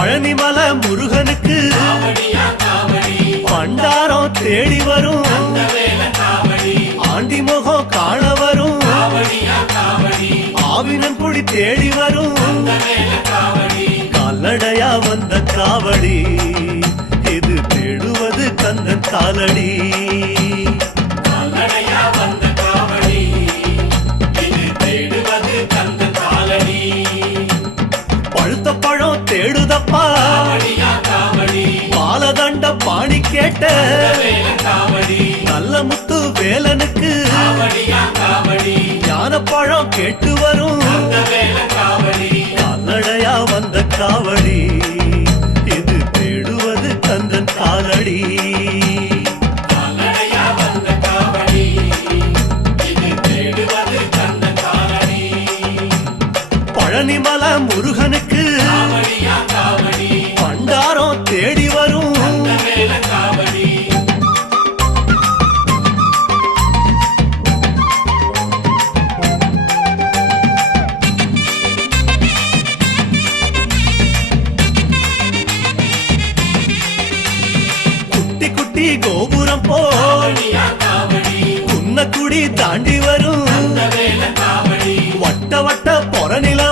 பழனிமலை முருகனுக்கு பண்டாரம் தேடி வரும் ஆண்டி முகம் காண வரும் ஆவினங்குடி தேடி வரும் கால்நடையா வந்த காவடி இது தேடுவது கந்தன் காலடி பழுத்த பழம் தேடுதப்பா பாலதண்ட பாணி கேட்ட நல்ல முத்து வேலனுக்கு ஞானப்பழம் கேட்டு வரும் கால்நடையா வந்த காவடி இது தேடுவது கந்தன் காலடி பழனிமலை முருகனுக்கு பண்டாரம் தேடி வரும் குட்டி குட்டி கோபுரம் போல் குன்னக்குடி தாண்டி வரும் வட்ட வட்ட பொறநில